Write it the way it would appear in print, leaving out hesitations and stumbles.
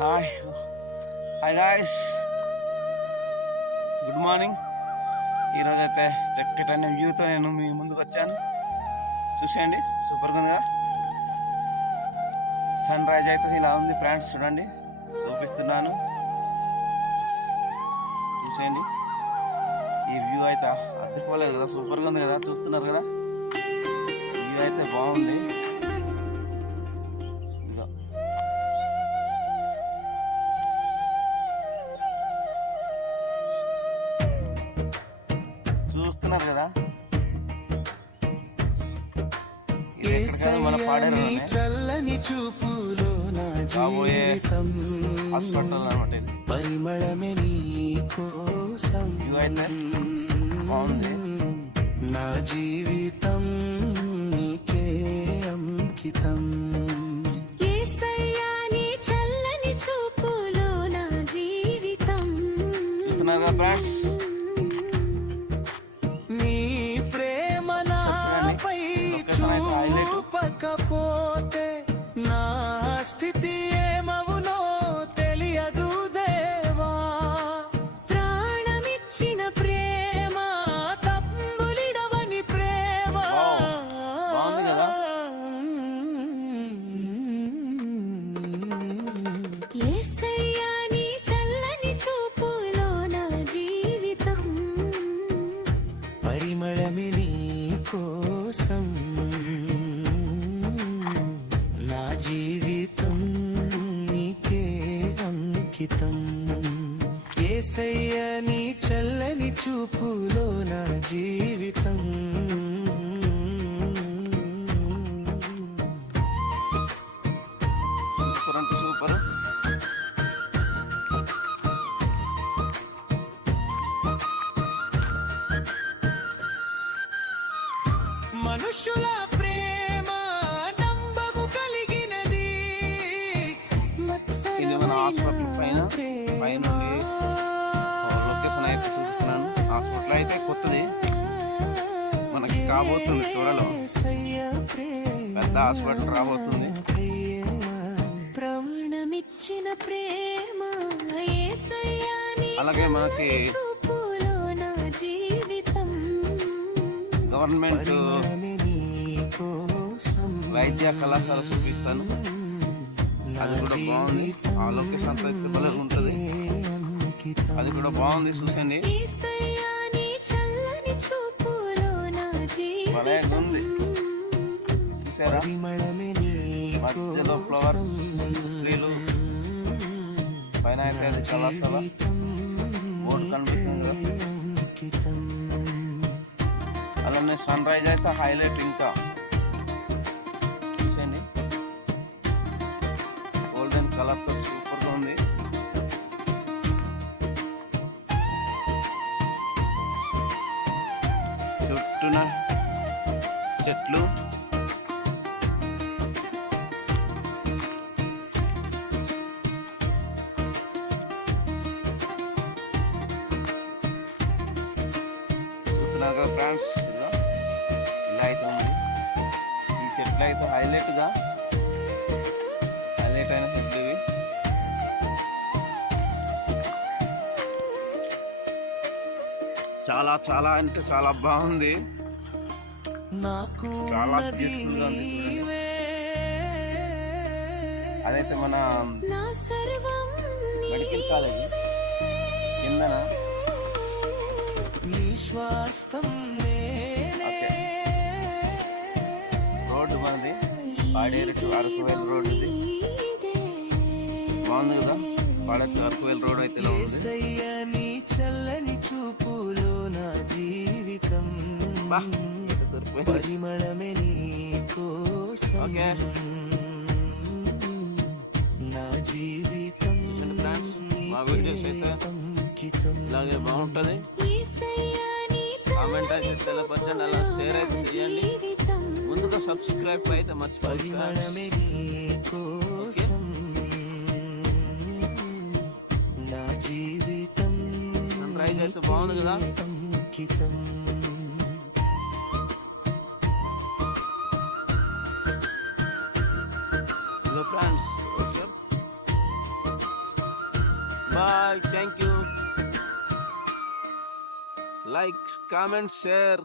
Hi hi guys, good morning. ఈరోజు అయితే చక్కటైన వ్యూతో నేను మీ ముందుకు వచ్చాను. చూసేయండి, సూపర్గా ఉందిగా. సన్ రైజ్ అయితే ఇలా ఉంది ఫ్రెండ్స్, చూడండి చూపిస్తున్నాను. చూసేయండి, ఈ వ్యూ అయితే అద్దరిపోలేదు కదా, సూపర్గా ఉంది కదా, చూస్తున్నారు కదా. వ్యూ అయితే బాగుంది. చూస్తున్నారు కదా, మన పాడేరు చల్లని చూపులో నా జీవితం హాస్పిటల్ అనమాట. పరిమళమే నీ కోసం బాగుంది. నా జీవితం నీకే అంకితం. చల్లని చూపులో నా జీవితం. చూస్తున్నారు కదా ఫ్రెండ్స్, చూపకపోతే నా స్థితి ఏమవునో తెలియదు దేవా. ప్రాణమిచ్చిన ప్రేమ తప్పులిడవని ప్రేమ. యేసయ్యా నీ చల్లని చూపులో నా జీవితం పరిమళమే నీ కోసం. నా జీవితం నీకే అంకితం. యేసయ్యా నీ చల్లని చూపులో నా జీవితం. సూపర్ అంటే సూపర్. మనుషుల ప్రేమ నంబము కలిగినది. ఇది మన హాస్పిటల్ పైన లొకేషన్ అయితే చూస్తున్నాను. హాస్పిటల్ అయితే కొత్తది మనకి కాబోతుంది, త్వరలో పెద్ద హాస్పిటల్ రాబోతుంది. ప్రాణమిచ్చిన ప్రేమ అలాగే మనకి గవర్నమెంట్ వైద్య కళాశాల చూపిస్తాను, అది కూడా బాగుంది. ఆ లొకేషన్ అంతా భలే ఉంటుంది, అది కూడా బాగుంది. చూసండి, భలే ఉంది. చూసారా, మధ్యలో ఫ్లవర్స్, ట్రీలు, పైన అయితే కళాశాల బోర్డు కనిపిస్తుంది. అలానే సన్ రైజ్ అయితే హైలైట్. ఇంకా చూసండి, గోల్డెన్ కలర్తో సూపర్గా ఉంది. చుట్టూన చెట్లు, చూస్తున్నారు కదా ఫ్రెండ్స్, ఇలా అయితే ఉంది. ఈ చెట్లు అయితే హైలైట్ అయిన చెట్లు ఇవి. చాలా చాలా అంటే చాలా బాగుంది, చాలా బ్యూటిఫుల్ గా ఉంది. అదైతే మన మెడికల్ కాలేజ్ కిందన రోడ్డు మనది, పాడేరు టు అరకువేల్ రోడ్. ఇది బాగుంది కదా, పాడేరు టు అరకువేల్ రోడ్ అయితే ఇలా ఉంది. చల్లని చూపులో నా జీవితం పరిమళమే నీ కోసం. నా జీవితం మా వీడియోస్ అయితే ఇలాగే బాగుంటుంది. కామెంట్ అయితే తెలపచ్చండి, అలా షేర్ అయితే చేయండి. ముందుగా సబ్స్క్రైబ్ అయితే మర్చిపోయి. నా జీవితం సన్ రైజ్ అయితే బాగుంది కదా. Friends, okay. Bye, thank you. Like, comment, share.